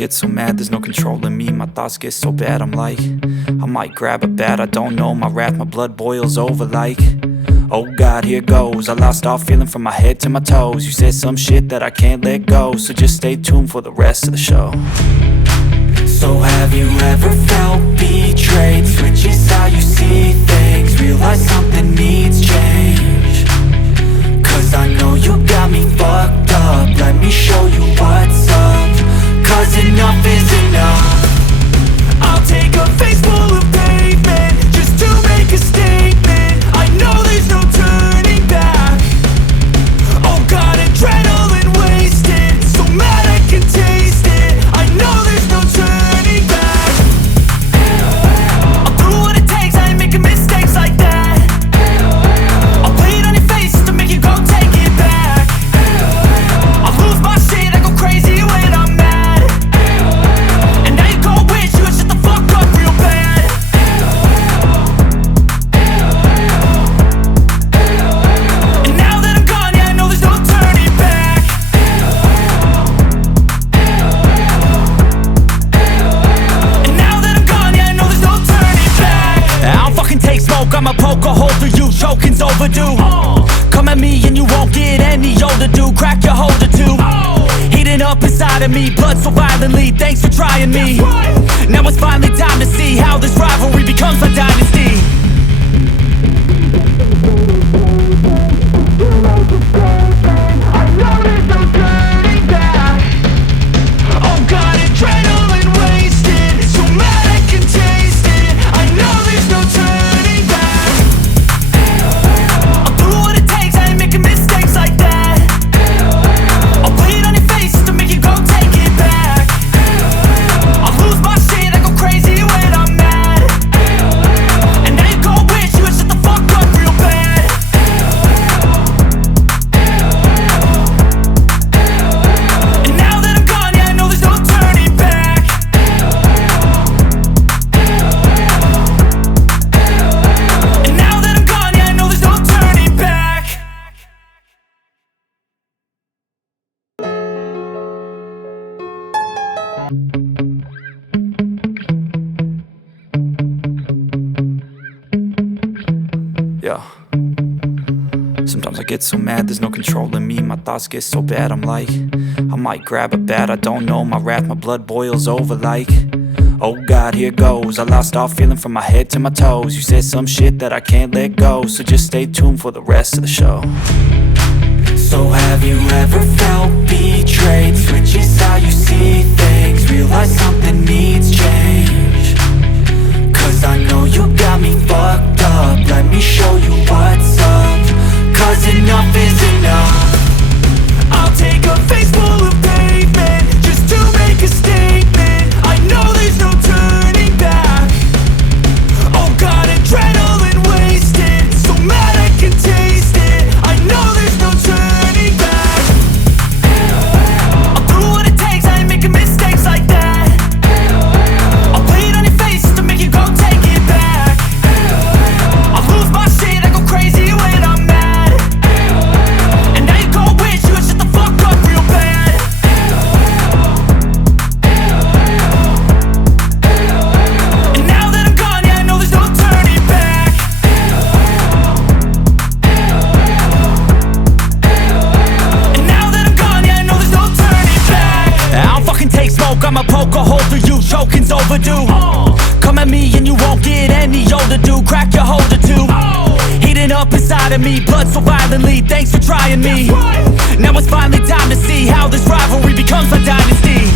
get so mad, there's no controlling me. My thoughts get so bad, I'm like, I might grab a bat, I don't know. My wrath, my blood boils over like, oh God, here goes. I lost all feeling from my head to my toes. You said some shit that I can't let go, so just stay tuned for the rest of the show. So have you ever felt betrayed? Switches how you see things, realize something needs change. Cause I know you got me fucked up, let me show you what's up. Cause enough is enough. I'll take a face full of pavement just to make a statement. I know there's no turning back. Oh God, adrenaline wasted, so mad I can taste it. I know there's no turning back. I'll do what it takes, I ain't making mistakes like that. I'll play it on your face to make you go take it back. I'll lose my shit, I go crazy when I'm mad. And now you go wish you would shut the fuck up real bad. And now that I'm gone, yeah, I know there's no turning back. And now that I'm gone, yeah, I know there's no turning back. I don't fucking take smoke, I'ma poke a hole through you, choking's overdue. Come at me and you won't get any older, dude. Crack your holder too. Heating up inside of me, blood so violently, thanks for trying me. Now it's finally time to see how this rivalry becomes a dynasty. I know there's no turning back. Oh God, adrenaline wasted, so mad I can taste it. I know there's no turning back. I'll do what it takes, I ain't making mistakes like that. I'll play it on your face to make you go take it back. I'll lose my shit, I go crazy when I'm mad. And now you go wish you would shut the fuck up real bad. And now that I'm gone, yeah, I know there's no turning back. And now that I'm gone, yeah, I know there's no turning back. Yeah. Sometimes I get so mad, there's no controlling me. My thoughts get so bad, I'm like, I might grab a bat, I don't know. My wrath, my blood boils over like, oh God, here goes. I lost all feeling from my head to my toes. You said some shit that I can't let go, so just stay tuned for the rest of the show. So have you ever felt betrayed? Switches how you see things, realize something needs change. Cause I know you got me fucked up, let me show you what's up. Cause enough is enough. I'll take a face full of pavement just to make a statement. I know there's no turning back. Oh God, adrenaline wasted, so mad I can taste it. I know there's no turning back. I'll do what it takes, I ain't making mistakes like that. I'll play it on your face to make you go take it back. I'll lose my shit, I go crazy when I'm mad. And now you go wish you would shut the fuck up real bad. And now that I'm gone, yeah, I know there's no turning back. And now that I'm gone, yeah, I know there's no turning back. I don't fucking take smoke, I'ma poke a hole through you, choking's overdue. Come at me and you won't get any older, dude. Crack your holder too. Heating up inside of me, blood so violently, thanks for trying me. Now it's finally time to see how this rivalry becomes a dynasty.